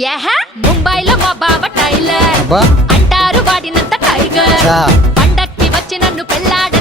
యహ ముంబైలో మా బావ టైలర్ అంటారు వాడినంత టైగర్ పండక్కి వచ్చి నన్ను పెళ్ళాడు